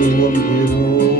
tua virou.